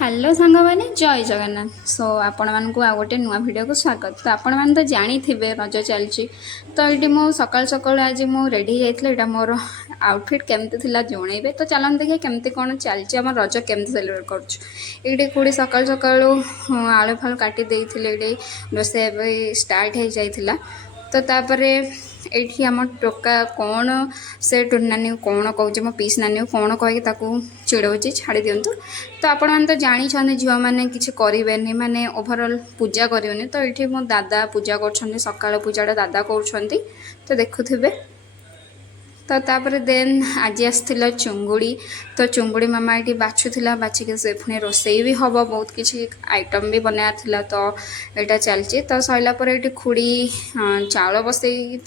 Hello सांग मैंने जय जगन्नाथ सो आपण मानक आ गोटे नुआ वीडियो को स्वागत। तो आपण मैंने तो जानी थे रज चलची तो ये मो सकाल सकाल आज मु रेडी जाइए मोर आउटफिट केमती थिला जणेबे। तो चलन देखिए केमती कौन चलची आम रज केमती सेलिब्रेट करूँ। कूड़ी सकाल सकाल आलू फालू काटी देते रोषे स्टार्ट हो जाइला। तो तापर ये आम टोका कौन से नानी कौन कहे मो पीस नानी कौन कहीकि चिड़ौची छाड़ी दिंतु। तो आपण मैंने तो जानी झील मैंने किसी करें माने ओभरऑल पूजा करेनि। तो ये मो दादा पूजा कर सकाल पूजाटा दादा कर तो देखुथे। तो तापर देन आज आसला चुंगुड़ी। तो चुंगुड़ी मामा ये बाछुला बाछिक से पुणी रोसई भी हम बहुत किसी आइटम भी बनाया। तो यहाँ चलती तो सरापर ये खुड़ी चाउल बसई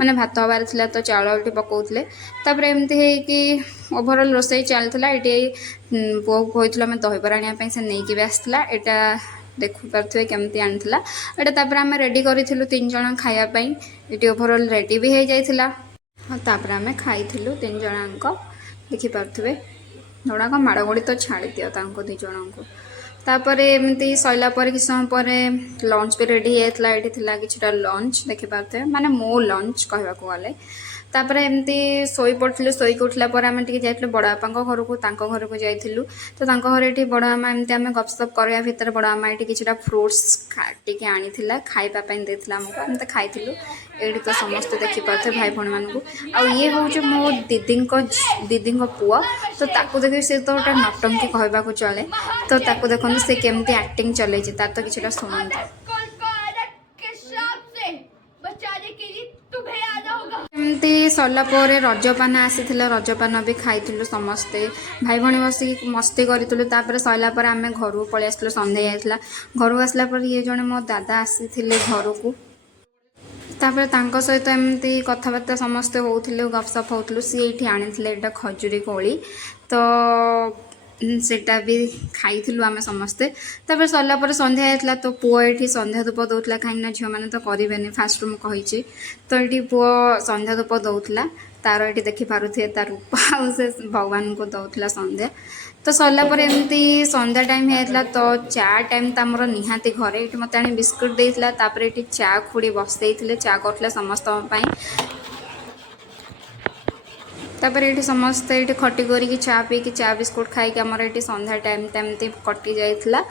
माने भात हबार था। तो चाउल ये पकाउले तापर एमती है ओभरऑल रोसई चलता। ये पुआ को कहते आम दहीबर आने से नहीं भी आसला। यहाँ देखुपे केमती आनीला यहाँ आम रेडी करूँ 3 जन खायापी। ये ओभरऑल रेडी भी हो जाता। तापर आम खाई 3 जनाक देखिपे जोड़ाक माड़गोड़ी तो छाड़ी दियो 2 जन को। तापर एमती सरला किसी समय पर लंच भी रेडी होता। ये कि लंच देखिपे माने मो लंच कहवा गले। तापर एमती शोई पड़ू शोक उठला आम जाइए बड़ापा घर को घर को जाइलु। तो घर ये बड़मा एमती आम गपसप करवा भितर बड़मा ये कि फ्रुट्स काटिक आनी खावाई देता आमको एमती खाइलु। ये तो समस्त देखिपे भाई भाई मानू आ ये हूँ मो दीदी पुआ। तो देख सी तो गोटे नटंकी कहवाक चले। तो देखो से केमती एक्टिंग चले तार तो कि शुणु। एमती सरला रजपान आसी रजपान भी खाई समस्ते भाई भाई बसिक मस्ती करूँ। तापर सरला आम घर को पलि आसलु संध्या जाइला। घर को आसला ये जड़े मो दादा आसी घर को। तापर तांको सहित एमती कथबार्ता समस्ते होते गपसप होलु। सी ये आनी खजूरी कोली तो सेटा भी खाइलु आम समस्ते। तापर सरला संध्या जाइला। तो पुओ ये संध्या धूप दौला कहीं झील मैंने तो करें फास्ट रूम कही। तो ये पुओ संध्या धूप दौला तार ये देखिपे तार रूप से भगवान को दौला संध्या। तो सरला एमती संध्या टाइम होता। तो चा टाइम तो आमर निहाती घरे ये मत आनी बिस्कुट देता। तापर ये चा खुड़ी बसई चा कर समस्त। तापर ये समस्ते ये खटी करी चा पी चा बिस्कुट खाई आमर ये संध्या टाइम एमती कटि जाइला।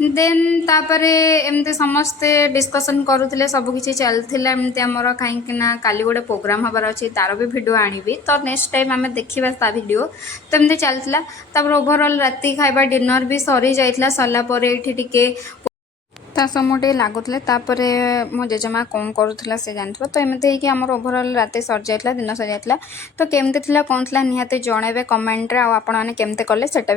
देन तापर एमती समस्ते डिस्कसन करुले सबकि चलता एमती आमर कहीं काली गोटे प्रोग्राम हबार अच्छी तार भी भिडियो आनी। तो नेक्स्ट टाइम आम देखा ता भिडियो। तो एमती चलता। तापर ओभरऑल राति खाइबा डिनर भी सरी जाइला। सरला ये ता समय लगुले। तापर मो जेजेमा कौन करूला से जानते। तो एमती कि आमर ओभरऑल राति सरी जाइला दिन सरी जाइला। तो केमती कौन था निहाती जणेबे कमेंट रे। आपण मैंने केमती कले सेटा